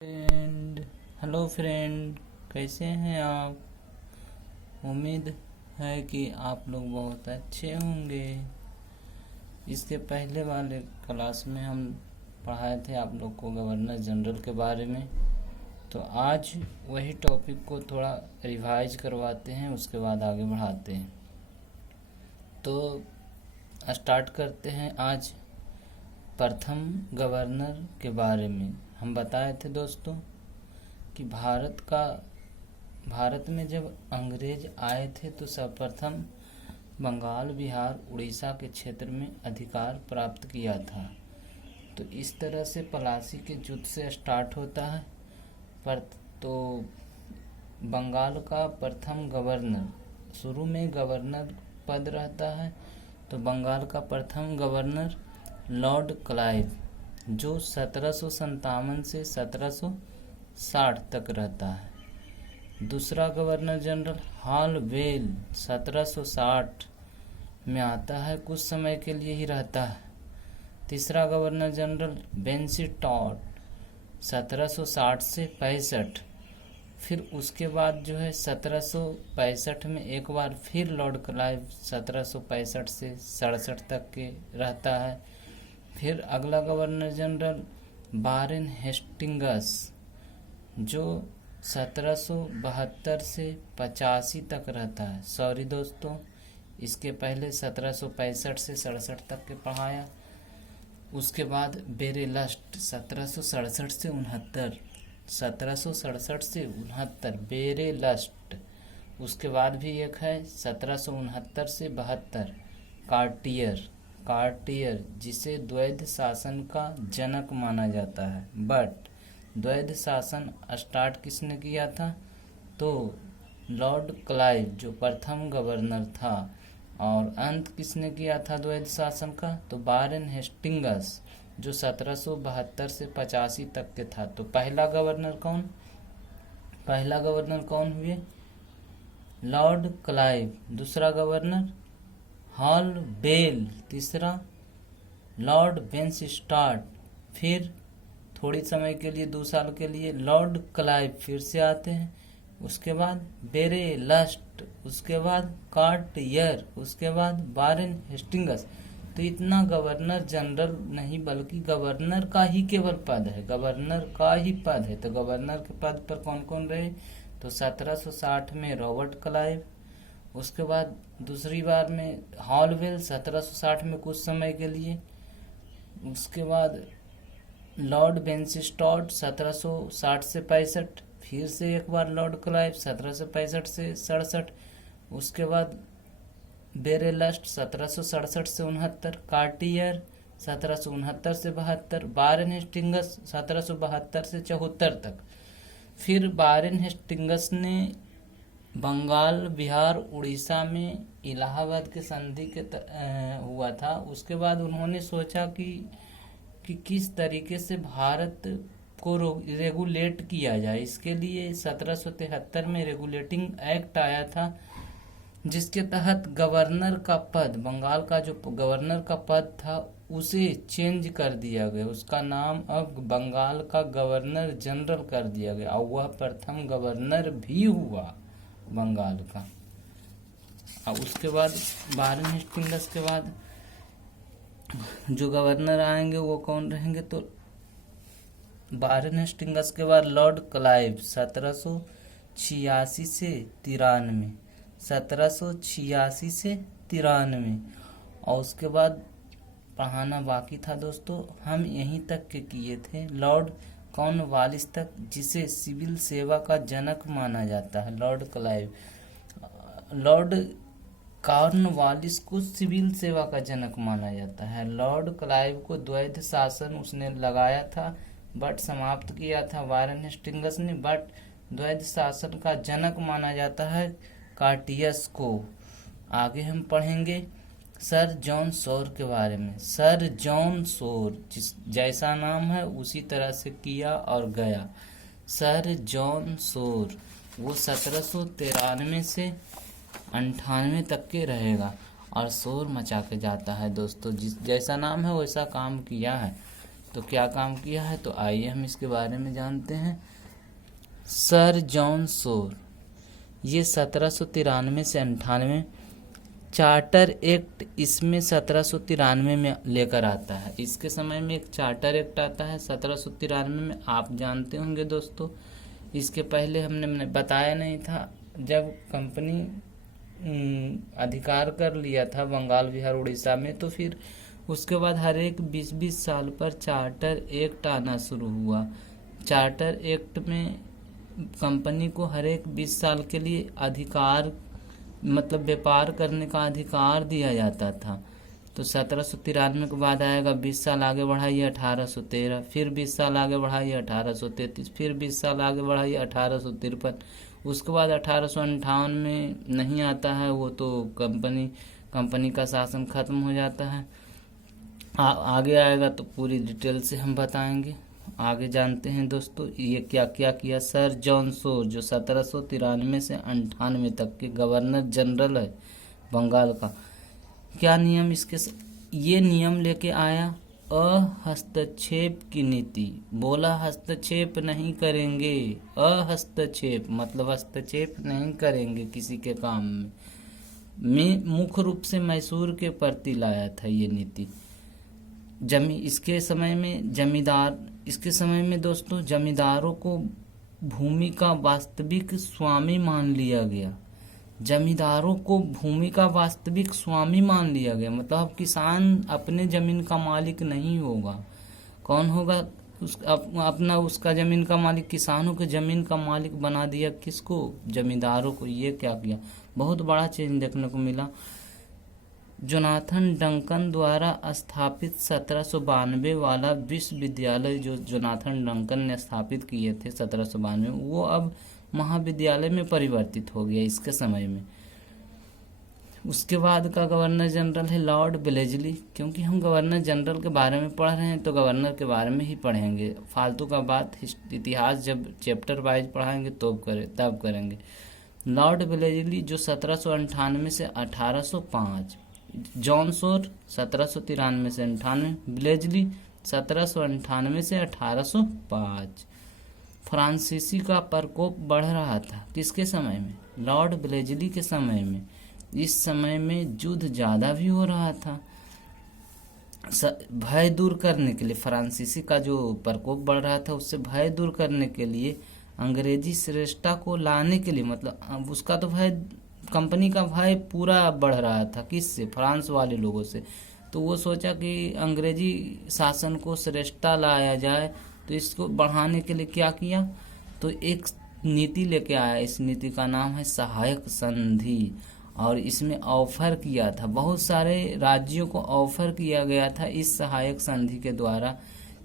Friend hello friend, कैसे हैं आप। उम्मीद है कि आप लोग बहुत अच्छे होंगे। इसके पहले वाले क्लास में हम पढ़ाए थे आप लोग को गवर्नर जनरल के बारे में। तो आज वही टॉपिक को थोड़ा रिवाइज करवाते हैं, उसके बाद आगे बढ़ाते हैं। तो स्टार्ट करते हैं आज प्रथम गवर्नर के बारे में। हम बताए थे दोस्तों कि भारत में जब अंग्रेज आए थे तो सर्वप्रथम बंगाल, बिहार, उड़ीसा के क्षेत्र में अधिकार प्राप्त किया था। तो इस तरह से पलासी के युद्ध से स्टार्ट होता है। तो बंगाल का प्रथम गवर्नर, शुरू में गवर्नर पद रहता है। तो बंगाल का प्रथम गवर्नर लॉर्ड क्लाइव, जो 1757 से 1760 तक रहता है। दूसरा गवर्नर जनरल हॉलवेल 1760 में आता है, कुछ समय के लिए ही रहता है। तीसरा गवर्नर जनरल बेंसी टॉड 1760 से 65। फिर उसके बाद जो है 1765 में एक बार फिर लॉर्ड क्लाइव 1765 से 67 तक के रहता है। फिर अगला गवर्नर जनरल वारेन हेस्टिंगस, जो 1772 से 85 तक रहता है। सॉरी दोस्तों, इसके पहले 1765 से 67 तक के पढ़ाया। उसके बाद बेरेलस्ट 1767 से 69, 1767 से 69 बेरेलस्ट। उसके बाद भी एक है 1769 से 72 कार्टियर, जिसे द्वैध शासन का जनक माना जाता है। बट द्वैध शासन स्टार्ट किसने किया था? तो लॉर्ड क्लाइव, जो प्रथम गवर्नर था। और अंत किसने किया था द्वैध शासन का? तो वारेन हेस्टिंगस, जो 1772 से 85 तक के था। तो पहला गवर्नर कौन हुए? Lord Clive. दूसरा गवर्नर हॉलवेल। तीसरा लॉर्ड बेनस्टाड। फिर थोड़ी समय के लिए 2 साल के लिए लॉर्ड क्लाइव फिर से आते हैं। उसके बाद बेरेलस्ट, उसके बाद कार्टियर, उसके बाद वारेन हेस्टिंगस। तो इतना गवर्नर जनरल नहीं बल्कि गवर्नर का ही केवल पद है, गवर्नर का ही पद है। तो गवर्नर के पद पर कौन कौन रहे? तो 1760 में रॉबर्ट क्लाइव। उसके बाद दूसरी बार में हॉलवेल 1760 में कुछ समय के लिए। उसके बाद लॉर्ड बेनस्टाड 1760 से 65। फिर से एक बार लॉर्ड क्लाइव 1765 से 67। उसके बाद बेरेलस्ट 1767 से 69, कार्टियर 1769 से 72, वारेन हेस्टिंगस 1772 से 74 तक। फिर वारेन हेस्टिंगस ने बंगाल, बिहार, उड़ीसा में इलाहाबाद के संधि के हुआ था। उसके बाद उन्होंने सोचा कि किस तरीके से भारत को रेगुलेट किया जाए। इसके लिए 1773 में रेगुलेटिंग एक्ट आया था, जिसके तहत गवर्नर का पद, बंगाल का जो गवर्नर का पद था उसे चेंज कर दिया गया। उसका नाम अब बंगाल का गवर्नर जनरल कर दिया गया और वह प्रथम गवर्नर भी हुआ बंगाल का। और उसके बाद वारेन हेस्टिंगस के बाद जो गवर्नर आएंगे वो कौन रहेंगे? तो वारेन हेस्टिंगस के बाद लॉर्ड क्लाइव 1786 से 93, 1786 से 93। और उसके बाद पढ़ाना बाकी था दोस्तों, हम यहीं तक के किए थे। लॉर्ड कॉर्नवालिस तक, जिसे सिविल सेवा का जनक माना जाता है। लॉर्ड कॉर्नवालिस को सिविल सेवा का जनक माना जाता है। लॉर्ड क्लाइव को द्वैध शासन उसने लगाया था बट समाप्त किया था वारेन हेस्टिंगस ने। बट द्वैध शासन का जनक माना जाता है कार्टियस को। आगे हम पढ़ेंगे सर जॉन शोर के बारे में। सर जॉन शोर, जैसा नाम है उसी तरह से किया और गया। सर जॉन शोर वो 1793 से 98 तक के रहेगा और शोर मचा के जाता है दोस्तों। जैसा नाम है वैसा काम किया है। तो क्या काम किया है, तो आइए हम इसके बारे में जानते हैं। सर जॉन शोर, ये 1793 से 98 चार्टर एक्ट इसमें 1793 में लेकर आता है। इसके समय में एक चार्टर एक्ट आता है 1793 में, आप जानते होंगे दोस्तों। इसके पहले हमने बताया नहीं था, जब कंपनी अधिकार कर लिया था बंगाल, बिहार, उड़ीसा में, तो फिर उसके बाद हर एक 20-20 साल पर चार्टर एक्ट आना शुरू हुआ। चार्टर एक्ट में कंपनी को हर एक 20 साल के लिए अधिकार, मतलब व्यापार करने का अधिकार दिया जाता था। तो 1793 के बाद आएगा 20 साल आगे बढ़ाइए 1813, फिर 20 साल आगे बढ़ाइए 1833, फिर 20 साल आगे बढ़ाइए 1853। उसके बाद 1858 में नहीं आता है वो, तो कंपनी का शासन खत्म हो जाता है। आगे आएगा तो पूरी डिटेल से हम बताएंगे। आगे जानते हैं दोस्तों ये क्या क्या किया। सर जॉन शोर जो 1793 से 98 तक के गवर्नर जनरल है बंगाल का, क्या नियम ये नियम लेके आया, अहस्तक्षेप की नीति। बोला हस्तक्षेप नहीं करेंगे, अहस्तक्षेप मतलब हस्तक्षेप नहीं करेंगे किसी के काम में मुख्य रूप से मैसूर के प्रति लाया था ये नीति। इसके समय में दोस्तों जमींदारों को भूमि का वास्तविक स्वामी मान लिया गया। जमींदारों को भूमि का वास्तविक स्वामी मान लिया गया, मतलब अब किसान अपने जमीन का मालिक नहीं होगा। कौन होगा? उसका जमीन का मालिक। किसानों के जमीन का मालिक बना दिया किसको? जमींदारों को। ये क्या किया? बहुत बड़ा चेंज देखने को मिला। जोनाथन डंकन द्वारा स्थापित 1792 वाला विश्वविद्यालय जो जोनाथन डंकन ने स्थापित किए थे 1792, वो अब महाविद्यालय में परिवर्तित हो गया इसके समय में। उसके बाद का गवर्नर जनरल है लॉर्ड वेलेस्ली। क्योंकि हम गवर्नर जनरल के बारे में पढ़ रहे हैं तो गवर्नर के बारे में ही पढ़ेंगे, फालतू का बात इतिहास जब चैप्टर वाइज पढ़ाएंगे तब करेंगे। लॉर्ड वेलेस्ली जो 1798 से 1805, जॉन शोर 1793 से 98, वेलेस्ली 1798 से 1805। फ्रांसीसी का प्रकोप बढ़ रहा था किसके समय में? लॉर्ड वेलेस्ली के समय में। इस समय में युद्ध ज़्यादा भी हो रहा था। भय दूर करने के लिए, फ्रांसीसी का जो प्रकोप बढ़ रहा था उससे भय दूर करने के लिए, अंग्रेजी श्रेष्ठता को लाने के लिए, मतलब उसका तो भय, कंपनी का भय पूरा बढ़ रहा था किससे? फ्रांस वाले लोगों से। तो वो सोचा कि अंग्रेजी शासन को श्रेष्ठता लाया जाए, तो इसको बढ़ाने के लिए क्या किया? तो एक नीति लेके आया। इस नीति का नाम है सहायक संधि, और इसमें ऑफर किया था, बहुत सारे राज्यों को ऑफर किया गया था इस सहायक संधि के द्वारा।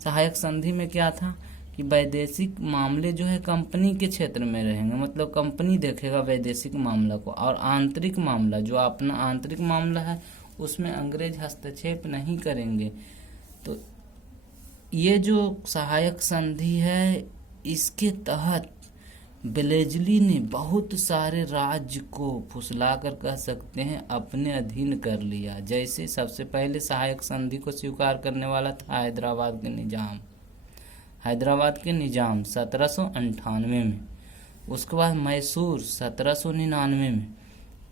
सहायक संधि में क्या था कि वैदेशिक मामले जो है कंपनी के क्षेत्र में रहेंगे, मतलब कंपनी देखेगा वैदेशिक मामला को, और आंतरिक मामला जो अपना आंतरिक मामला है उसमें अंग्रेज हस्तक्षेप नहीं करेंगे। तो ये जो सहायक संधि है, इसके तहत वेलेस्ली ने बहुत सारे राज्य को फुसलाकर कह सकते हैं अपने अधीन कर लिया। जैसे सबसे पहले सहायक संधि को स्वीकार करने वाला था हैदराबाद के निजाम 1798 में। उसके बाद मैसूर 1799 में,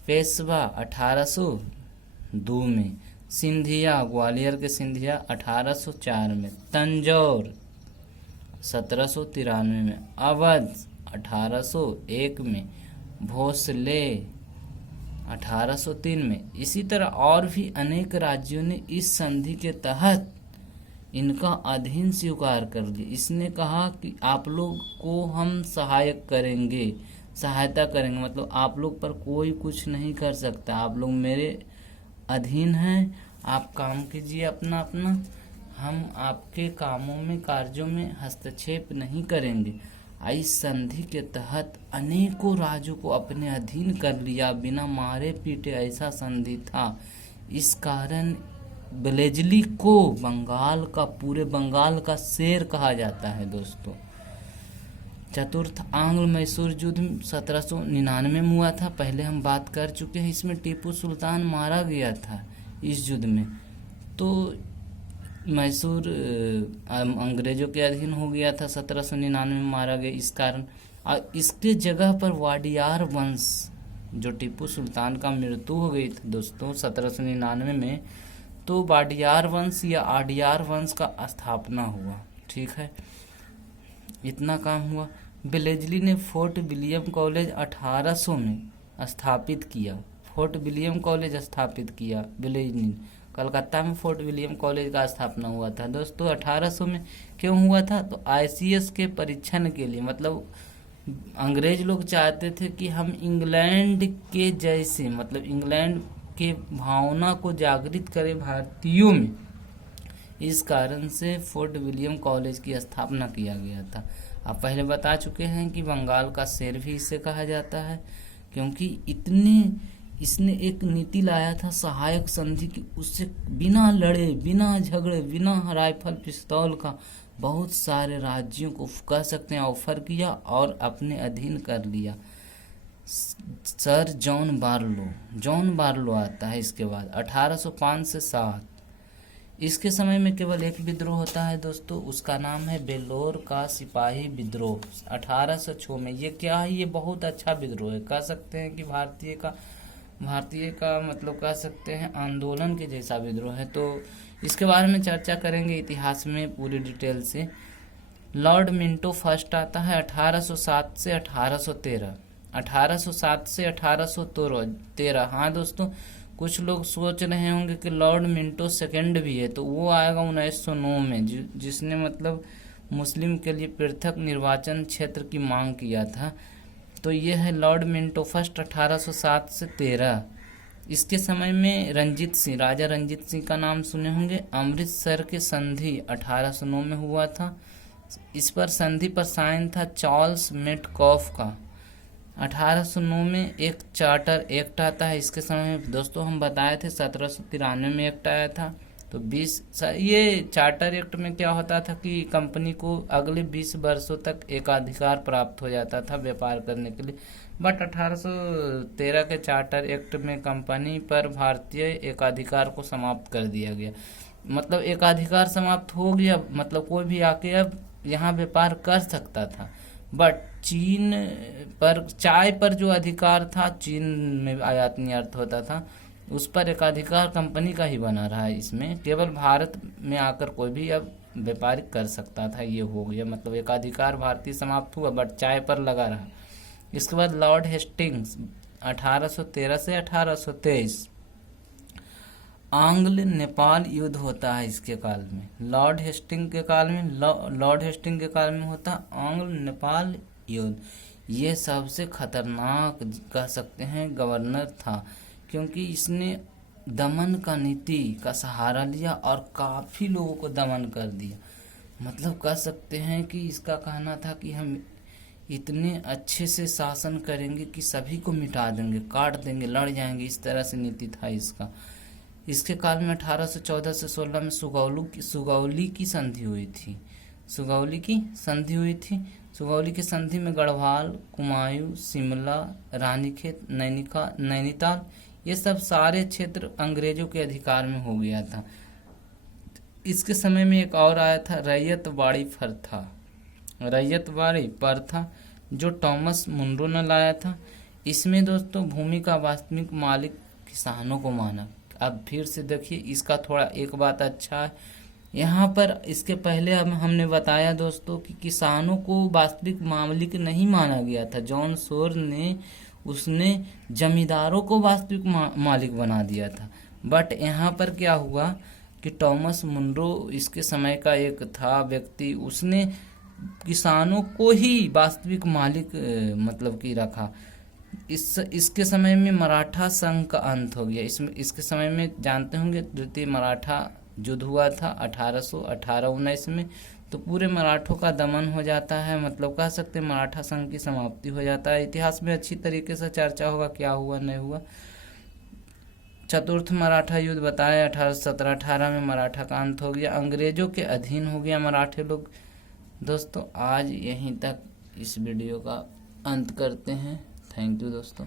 पेशवा 1802 में, सिंधिया, ग्वालियर के सिंधिया 1804 में, तंजौर 1793 में, अवध 1801 में, भोसले 1803 में। इसी तरह और भी अनेक राज्यों ने इस संधि के तहत इनका अधीन स्वीकार कर लिया। इसने कहा कि आप लोग को हम सहायता करेंगे, मतलब आप लोग पर कोई कुछ नहीं कर सकता, आप लोग मेरे अधीन हैं, आप काम कीजिए अपना, हम आपके कार्यों में हस्तक्षेप नहीं करेंगे। इस संधि के तहत अनेकों राज्यों को अपने अधीन कर लिया बिना मारे पीटे, ऐसा संधि था। इस कारण वेलेस्ली को पूरे बंगाल का शेर कहा जाता है दोस्तों। चतुर्थ आंग्ल मैसूर युद्ध 1799 में हुआ था, पहले हम बात कर चुके हैं। इसमें टीपू सुल्तान मारा गया था इस युद्ध में। तो मैसूर अंग्रेजों के अधीन हो गया था, 1799 में मारा गया इस कारण। और इसके जगह पर वाडियार वंश, जो टीपू सुल्तान का मृत्यु हो गई थी दोस्तों 1799 में, तो वाडियार वंश या आडियार वंश का स्थापना हुआ। ठीक है, इतना काम हुआ। बेलेजली ने फोर्ट विलियम कॉलेज 1800 में स्थापित किया। फोर्ट विलियम कॉलेज स्थापित किया बेलेजली ने। कलकत्ता में फोर्ट विलियम कॉलेज का स्थापना हुआ था दोस्तों 1800 में। क्यों हुआ था? तो आईसीएस के परीक्षण के लिए, मतलब अंग्रेज लोग चाहते थे कि हम इंग्लैंड के जैसे, मतलब इंग्लैंड के भावना को जागृत करें भारतीयों में। इस कारण से फोर्ट विलियम कॉलेज की स्थापना किया गया था। आप पहले बता चुके हैं कि बंगाल का शेर भी इसे कहा जाता है, क्योंकि इसने एक नीति लाया था सहायक संधि की, उससे बिना लड़े, बिना झगड़े, बिना राइफल पिस्तौल का बहुत सारे राज्यों को कह सकते हैं ऑफर किया और अपने अधीन कर लिया। सर जॉन बार्लो आता है इसके बाद 1805 से 7। इसके समय में केवल एक विद्रोह होता है दोस्तों, उसका नाम है बेलोर का सिपाही विद्रोह 1806 में। ये क्या है? ये बहुत अच्छा विद्रोह है, कह सकते हैं कि भारतीय का मतलब कह सकते हैं आंदोलन के जैसा विद्रोह है। तो इसके बारे में चर्चा करेंगे इतिहास में पूरी डिटेल से। लॉर्ड मिंटो फर्स्ट आता है 1807 से 1813। 1807 से 1813। हाँ दोस्तों, कुछ लोग सोच रहे होंगे कि लॉर्ड मिंटो सेकंड भी है, तो वो आएगा 1909 में, जिसने मतलब मुस्लिम के लिए पृथक निर्वाचन क्षेत्र की मांग किया था। तो ये है लॉर्ड मिंटो फर्स्ट 1807 से 13। इसके समय में राजा रंजीत सिंह का नाम सुने होंगे। अमृतसर के संधि 1809 में हुआ था। इस पर संधि पर साइन था चार्ल्स मेटकॉफ का। 1809 में एक चार्टर एक्ट आता है। इसके समय में दोस्तों हम बताए थे 1793 में एक्ट आया था। तो ये चार्टर एक्ट में क्या होता था कि कंपनी को अगले 20 वर्षों तक एकाधिकार प्राप्त हो जाता था व्यापार करने के लिए। बट 1813 के चार्टर एक्ट में कंपनी पर भारतीय एकाधिकार को समाप्त कर दिया गया। मतलब एकाधिकार समाप्त हो गया, मतलब कोई भी आके अब यहाँ व्यापार कर सकता था। बट चीन पर, चाय पर जो अधिकार था, चीन में आयात निर्यात होता था, उस पर एकाधिकार कंपनी का ही बना रहा है। इसमें केवल भारत में आकर कोई भी अब व्यापार कर सकता था। ये हो गया, मतलब एकाधिकार भारतीय समाप्त हुआ, बट चाय पर लगा रहा। इसके बाद लॉर्ड हेस्टिंग्स 1813 से 1823। आंग्ल नेपाल युद्ध होता है इसके काल में। लॉर्ड हेस्टिंग के काल में होता आंग्ल नेपाल युद्ध। ये सबसे खतरनाक कह सकते हैं गवर्नर था, क्योंकि इसने दमन का नीति का सहारा लिया और काफी लोगों को दमन कर दिया। मतलब कह सकते हैं कि इसका कहना था कि हम इतने अच्छे से शासन करेंगे कि सभी को मिटा देंगे, काट देंगे, लड़ जाएंगे। इस तरह से नीति था इसका। इसके काल में 1814 से 16 में सुगौली की संधि हुई थी। सुगौली की संधि में गढ़वाल, कुमायूं, शिमला, रानीखेत, नैनीताल, ये सब सारे क्षेत्र अंग्रेजों के अधिकार में हो गया था। इसके समय में एक और आया था रैयतवाड़ी प्रथा, जो टॉमस मुनरो ने लाया था। इसमें दोस्तों भूमि का वास्तविक मालिक किसानों को माना। अब फिर से देखिए, इसका थोड़ा एक बात अच्छा है यहाँ पर। इसके पहले हमने बताया दोस्तों कि किसानों को वास्तविक मालिक नहीं माना गया था। जॉन सोर ने उसने जमींदारों को वास्तविक मालिक बना दिया था। बट यहाँ पर क्या हुआ कि टॉमस मुनरो इसके समय का एक था व्यक्ति, उसने किसानों को ही वास्तविक मालिक मतलब कि रखा। इसके समय में मराठा संघ का अंत हो गया। इसके समय में जानते होंगे द्वितीय मराठा युद्ध हुआ था 1818-19 में। तो पूरे मराठों का दमन हो जाता है, मतलब कह सकते हैं मराठा संघ की समाप्ति हो जाता है। इतिहास में अच्छी तरीके से चर्चा होगा क्या हुआ नहीं हुआ। चतुर्थ मराठा युद्ध बताया 1817-18 में मराठा का अंत हो गया, अंग्रेजों के अधीन हो गया मराठे लोग। दोस्तों आज यहीं तक इस वीडियो का अंत करते हैं। थैंक यू दोस्तों।